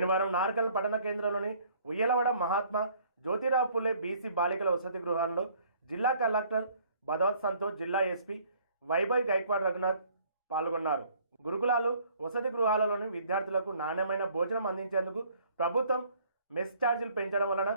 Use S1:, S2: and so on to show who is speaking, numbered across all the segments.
S1: శనివారం నార్కల్ పట్టణ కేంద్రంలోని ఉయ్యలవడ మహాత్మా జ్యోతిరావు పులే బీసీ బాలికల వసతి గృహాల్లో జిల్లా కలెక్టర్ భదవత్ సంతోష్ జిల్లా ఎస్పీ వైభవ్ గైక్వాడ్ రఘునాథ్ పాల్గొన్నారు. గురుకులాలు వసతి గృహాలలోని విద్యార్థులకు నాణ్యమైన భోజనం అందించేందుకు ప్రభుత్వం మెస్ ఛార్జీలు పెంచడం వలన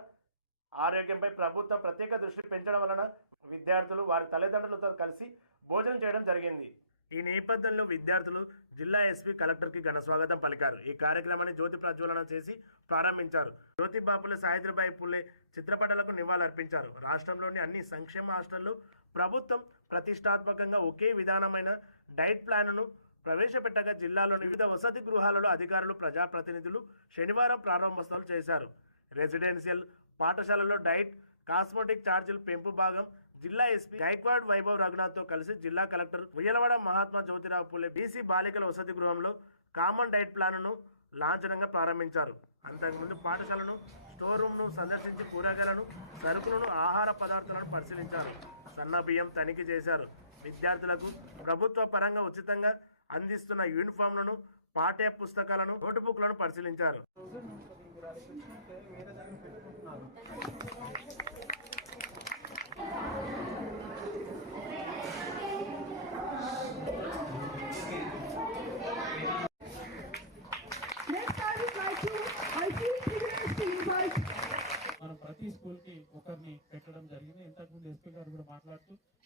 S1: ఆరోగ్యంపై ప్రభుత్వం ప్రత్యేక దృష్టి పెంచడం వలన విద్యార్థులు వారి తల్లిదండ్రులతో కలిసి భోజనం చేయడం జరిగింది. ఈ నేపథ్యంలో విద్యార్థులు జిల్లా ఎస్పీ కలెక్టర్కి ఘన స్వాగతం పలికారు. ఈ కార్యక్రమాన్ని జ్యోతి ప్రజ్వలన చేసి ప్రారంభించారు. జ్యోతి బాపులే సాయిద్రబాయి పుల్లే చిత్రపటాలకు నివాళులర్పించారు. రాష్ట్రంలోని అన్ని సంక్షేమ హాస్టళ్ళు ప్రభుత్వం ప్రతిష్టాత్మకంగా ఒకే విధానమైన డైట్ ప్లాన్ను ప్రవేశపెట్టగా జిల్లాలోని వివిధ వసతి గృహాలలో అధికారులు ప్రజాప్రతినిధులు శనివారం ప్రారంభోత్సవాలు చేశారు. రెసిడెన్షియల్ పాఠశాలలో డైట్ కాస్మెటిక్ ఛార్జీల పెంపు భాగం జిల్లా ఎస్పీ గైక్వాడ్ వైభవ్ రఘునాథ్తో కలిసి జిల్లా కలెక్టర్ ఉయ్యలవాడ మహాత్మా జ్యోతిరావు పూలే బీసీ బాలికల వసతి గృహంలో కామన్ డైట్ ప్లాన్ను లాంఛనంగా ప్రారంభించారు. అంతకుముందు పాఠశాలను స్టోర్ రూమ్ను సందర్శించి కూరగాయలను సరుకులను ఆహార పదార్థాలను పరిశీలించారు. సన్న బియ్యం తనిఖీ చేశారు. విద్యార్థులకు ప్రభుత్వ పరంగా ఉచితంగా అందిస్తున్న యూనిఫామ్లను పాఠ్య పుస్తకాలను నోటుబుక్లను పరిశీలించారు.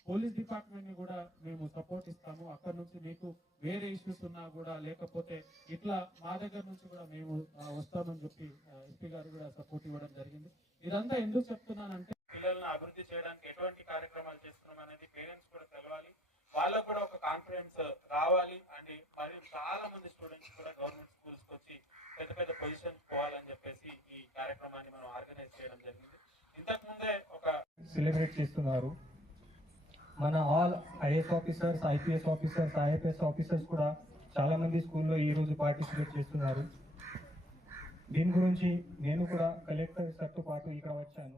S2: పోలీస్ డిపార్ట్మెంట్ని కూడా మేము సపోర్ట్ ఇస్తాము. అక్కడ నుంచి మీకు వేరే ఇష్యూస్ ఉన్నా కూడా లేకపోతే ఇట్లా మా దగ్గర నుంచి కూడా మేము వస్తామని చెప్పి ఎస్పీ గారు కూడా సపోర్ట్ ఇవ్వడం జరిగింది. ఇదంతా ఎందుకు చెప్తున్నానంటే పిల్లలను అభివృద్ధి చేయడానికి ఎటువంటి కార్యక్రమాలు చేస్తున్నాం అనేది పేరెంట్స్ కూడా తెలవాలి. వాళ్ళకు కూడా ఒక కాన్ఫిడెన్స్ రావాలి. అండ్ మరియు చాలా మంది స్టూడెంట్స్ కూడా గవర్నమెంట్ స్కూల్స్కి వచ్చి పెద్ద పెద్ద పొజిషన్స్ పోవాలని చెప్పేసి ఈ కార్యక్రమాన్ని మనం ఆర్గనైజ్ చేయడం జరిగింది. ఇంతకు ముందే ఒక
S3: సెలబ్రేట్ చేస్తున్నారు. మన all IAS officers IPS officers IFS officers కూడా చాలా మంది స్కూల్లో ఈ రోజు పార్టిసిపేట్ చేస్తున్నారు. దీని గురించి నేను కూడా కలెక్టర్ సార్తో పాటు ఇక్కడ వచ్చాను.